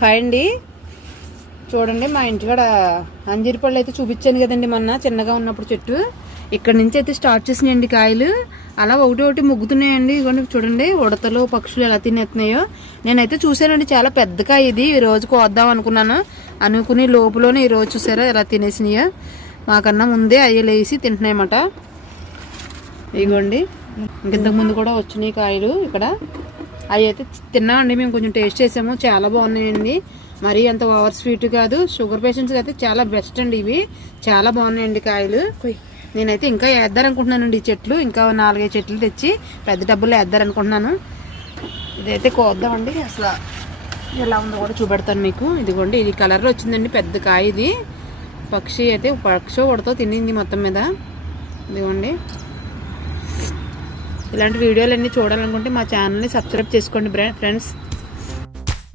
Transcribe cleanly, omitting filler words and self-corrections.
Hi అండి. చూడండి మా ఇంటికాడ అంజీరు పళ్ళు అయితే చూపించాను కదండి మొన్న చిన్నగా ఉన్నప్పుడు చెట్టు. ఇక్కడ నుంచి అయితే స్టార్ట్ చేసినాయండి కాయలు. అలా ఒకటి ఒకటి ముగ్గుతున్నాయండి. ఇవన్నీ చూడండి ఉడతలు పక్షులు ఎలా తినేస్తున్నాయో. నేనైతే చూసానండి చాలా పెద్ద కాయ ఇది. ఈ రోజు కోద్దాం అనుకుని లోపులోనే ఈ రోజు చూసారా ఎలా తినేసినాయో. మాకన్నా ముందే అయ్యి లేసి తింటున్నాయన్నమాట. ఇగోండి ఇంతకు ముందు కూడా వచ్చినాయి కాయలు ఇక్కడ. అవి అయితే తిన్నామండి మేము, కొంచెం టేస్ట్ చేసాము, చాలా బాగున్నాయండి. మరీ అంత ఓవర్ స్వీట్ కాదు. షుగర్ పేషెంట్స్కి అయితే చాలా బెస్ట్ అండి ఇవి. చాలా బాగున్నాయండి కాయలు. నేనైతే ఇంకా వేద్దారనుకుంటున్నానండి ఈ చెట్లు. ఇంకా 4-5 చెట్లు తెచ్చి పెద్ద డబ్బుల్లో వేద్దారనుకుంటున్నాను. ఇదైతే కోద్దామండి. అసలు ఎలా ఉందో కూడా చూపెడతాను మీకు. ఇదిగోండి ఇది కలర్లో వచ్చిందండి పెద్ద కాయ. ఇది పక్షి ఉడతో తినింది మొత్తం మీద. ఇదిగోండి ఇలాంటి వీడియోలన్నీ చూడాలనుకుంటే మా ఛానల్ని సబ్స్క్రైబ్ చేసుకోండి ఫ్రెండ్స్.